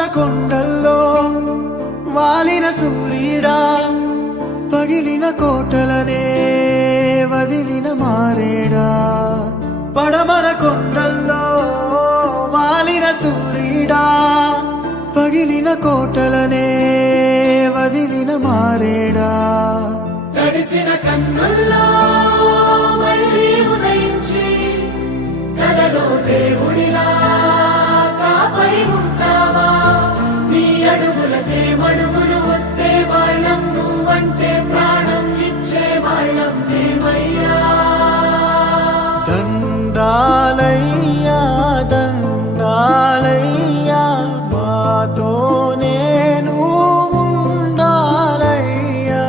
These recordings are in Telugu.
పడమర కొండల్లో వాలిన సూర్యుడా, పగిలిన కోటలనే వదిలిన మారేడా. పడమర కొండల్లో వాలిన సూర్యుడా, పగిలిన కోటలనే వదిలిన మారేడా. తడిసిన కన్నుల్లో మళ్ళీ ఉదయించి కలలో దేవుడిలా కాపై ఉంటావా. నీ అడుగులకే మడుగులు వస్తే వాళ్ళం, నువ్వంటే ప్రాణం ఇచ్చే వాళ్ళం దేవయ్యా. దండాలయ్యా దండాలయ్యా, మాతో నేను ఉండాలయ్యా.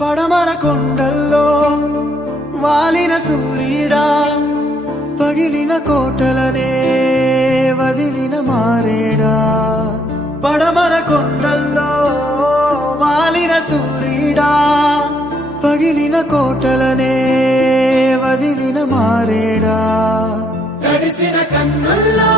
పడమర కొండల్లో వాలిన సూర్యుడా, పగిలిన కోటలనే వదిలిన మారేడా. పడమర కొండల్లో వాలిన సూర్యుడా, పగిలిన కోటలనే వదిలిన మారేడా. తడిసిన కన్నుల్లో